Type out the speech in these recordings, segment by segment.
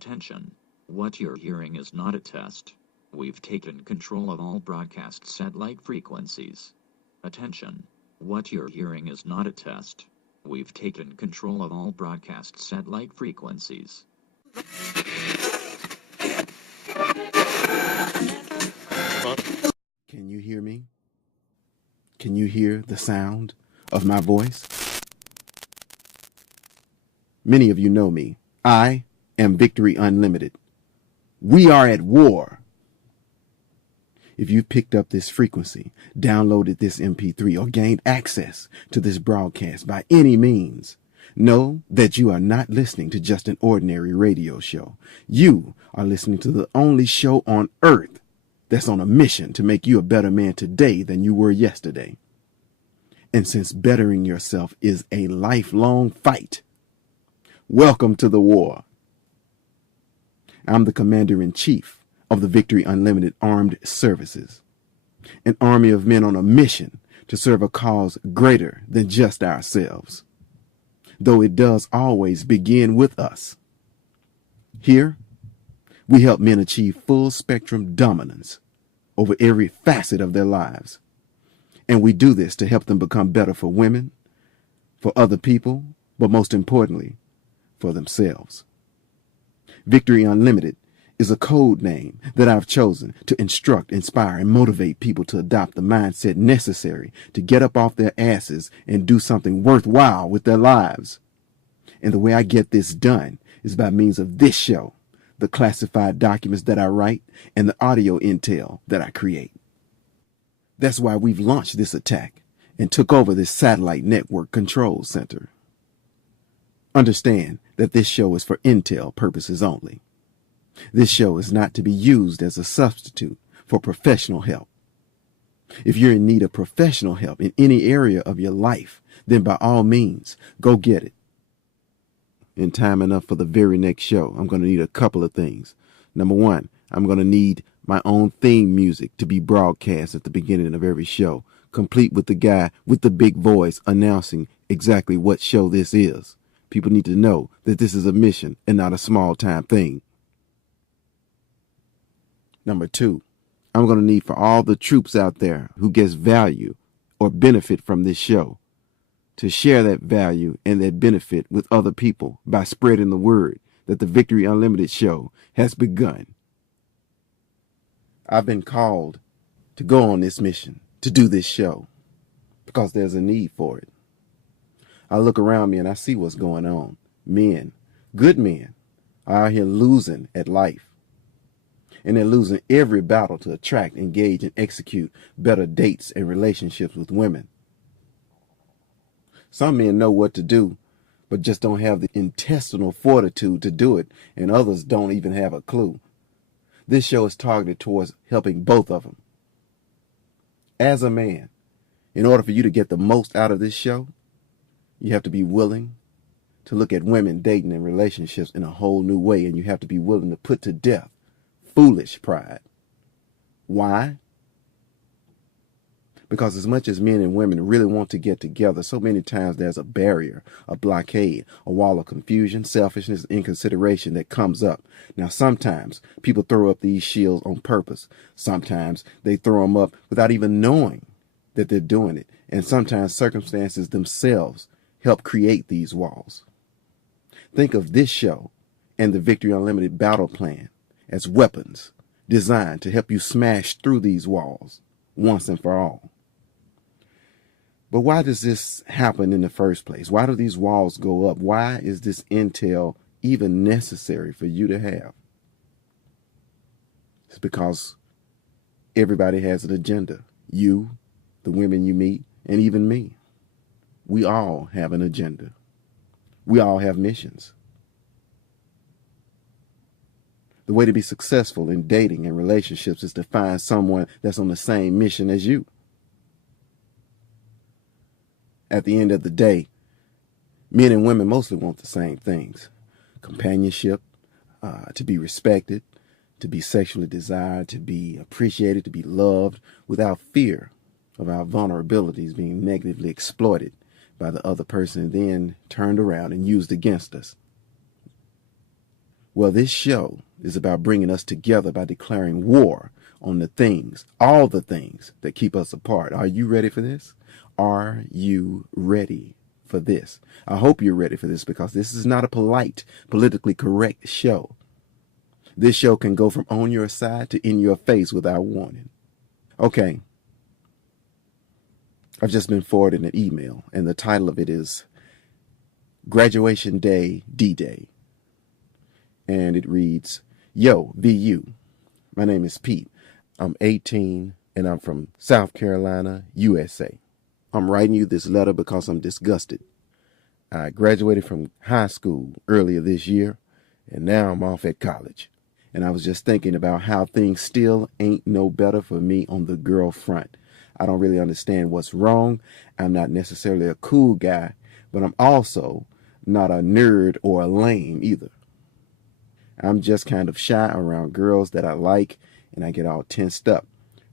Attention. What you're hearing is not a test. We've taken control of all broadcast satellite frequencies. Attention. What you're hearing is not a test. We've taken control of all broadcast satellite frequencies. Can you hear me? Can you hear the sound of my voice? Many of you know me. I am Victory Unlimited. We are at war. If you picked up this frequency, downloaded this MP3, or gained access to this broadcast by any means, know that you are not listening to just an ordinary radio show. You are listening to the only show on earth that's on a mission to make you a better man today than you were yesterday. And since bettering yourself is a lifelong fight, welcome to the war. I'm the Commander-in-Chief of the Victory Unlimited Armed Services, an army of men on a mission to serve a cause greater than just ourselves, though it does always begin with us. Here, we help men achieve full spectrum dominance over every facet of their lives. And we do this to help them become better for women, for other people, but most importantly, for themselves. Victory Unlimited is a code name that I've chosen to instruct, inspire, and motivate people to adopt the mindset necessary to get up off their asses and do something worthwhile with their lives. And the way I get this done is by means of this show, the classified documents that I write, and the audio intel that I create. That's why we've launched this attack and took over this satellite network control center. Understand that this show is for intel purposes only. This show is not to be used as a substitute for professional help. If you're in need of professional help in any area of your life, then by all means, go get it. In time enough for the very next show, I'm going to need a couple of things. Number one, I'm going to need my own theme music to be broadcast at the beginning of every show, complete with the guy with the big voice announcing exactly what show this is. People need to know that this is a mission and not a small-time thing. Number two, I'm going to need for all the troops out there who gets value or benefit from this show to share that value and that benefit with other people by spreading the word that the Victory Unlimited show has begun. I've been called to go on this mission, to do this show, because there's a need for it. I look around me and I see what's going on. Men, good men, are out here losing at life. And they're losing every battle to attract, engage, and execute better dates and relationships with women. Some men know what to do, but just don't have the intestinal fortitude to do it, and others don't even have a clue. This show is targeted towards helping both of them. As a man, in order for you to get the most out of this show, you have to be willing to look at women, dating, and relationships in a whole new way, and you have to be willing to put to death foolish pride. Why? Because as much as men and women really want to get together, so many times there's a barrier, a blockade, a wall of confusion, selfishness, and inconsideration that comes up. Now, sometimes people throw up these shields on purpose. Sometimes they throw them up without even knowing that they're doing it. And sometimes circumstances themselves help create these walls. Think of this show and the Victory Unlimited battle plan as weapons designed to help you smash through these walls once and for all. But why does this happen in the first place? Why do these walls go up? Why is this intel even necessary for you to have? It's because everybody has an agenda. You, the women you meet, and even me. We all have an agenda. We all have missions. The way to be successful in dating and relationships is to find someone that's on the same mission as you. At the end of the day, men and women mostly want the same things. Companionship, to be respected, to be sexually desired, to be appreciated, to be loved without fear of our vulnerabilities being negatively exploited by the other person and then turned around and used against us. Well, this show is about bringing us together by declaring war on the things, all the things that keep us apart. Are you ready for this? Are you ready for this? I hope you're ready for this, because this is not a polite, politically correct show. This show can go from on your side to in your face without warning. Okay. I've just been forwarded an email, and the title of it is Graduation Day D-Day. And it reads, Yo, VU, my name is Pete. I'm 18, and I'm from South Carolina, USA. I'm writing you this letter because I'm disgusted. I graduated from high school earlier this year, and now I'm off at college. And I was just thinking about how things still ain't no better for me on the girl front. I don't really understand what's wrong. I'm not necessarily a cool guy, but I'm also not a nerd or a lame either. I'm just kind of shy around girls that I like, and I get all tensed up.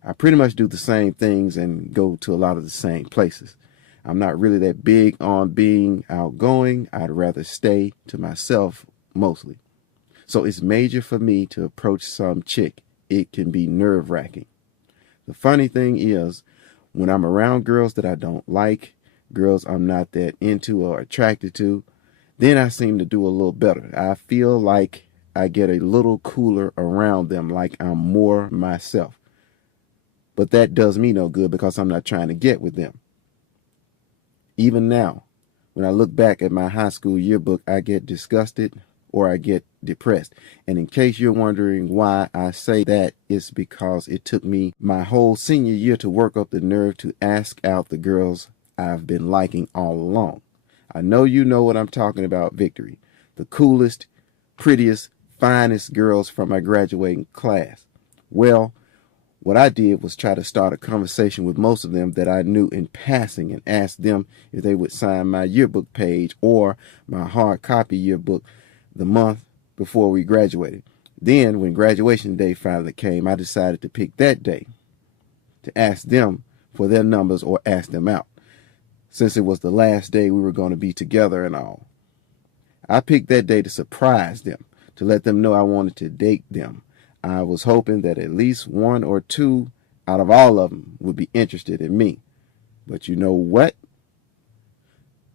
I pretty much do the same things and go to a lot of the same places. I'm not really that big on being outgoing. I'd rather stay to myself mostly. So it's major for me to approach some chick. It can be nerve-wracking. The funny thing is, when I'm around girls that I don't like, girls I'm not that into or attracted to, then I seem to do a little better. I feel like I get a little cooler around them, like I'm more myself. But that does me no good, because I'm not trying to get with them. Even now, when I look back at my high school yearbook, I get disgusted or I get depressed. And in case you're wondering why I say that, it's because it took me my whole senior year to work up the nerve to ask out the girls I've been liking all along. I know you know what I'm talking about, Victory. The coolest, prettiest, finest girls from my graduating class. Well, what I did was try to start a conversation with most of them that I knew in passing, and ask them if they would sign my yearbook page or my hard copy yearbook the month before we graduated. Then, when graduation day finally came, I decided to pick that day to ask them for their numbers or ask them out, since it was the last day we were going to be together and all. I picked that day to surprise them, to let them know I wanted to date them. I was hoping that at least one or two out of all of them would be interested in me. But you know what?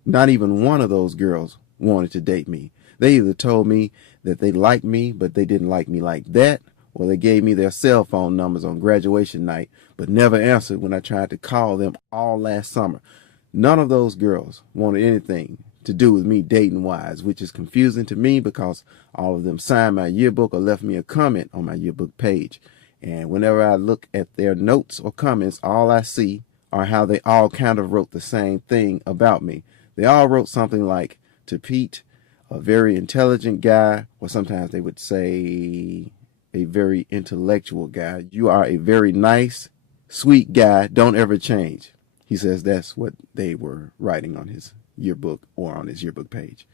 Not even one of those girls wanted to date me. They either told me that they liked me, but they didn't like me like that, or they gave me their cell phone numbers on graduation night, but never answered when I tried to call them all last summer. None of those girls wanted anything to do with me dating-wise, which is confusing to me, because all of them signed my yearbook or left me a comment on my yearbook page. And whenever I look at their notes or comments, all I see are how they all kind of wrote the same thing about me. They all wrote something like, to Pete, a very intelligent guy, or sometimes they would say a very intellectual guy. You are a very nice, sweet guy. Don't ever change. He says that's what they were writing on his yearbook or on his yearbook page.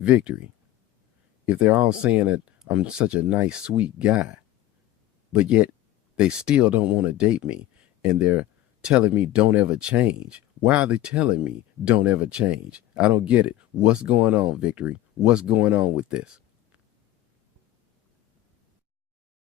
Victory. If they're all saying that I'm such a nice, sweet guy, but yet they still don't want to date me, and they're telling me don't ever change. Why are they telling me don't ever change? I don't get it. What's going on, Victory? What's going on with this?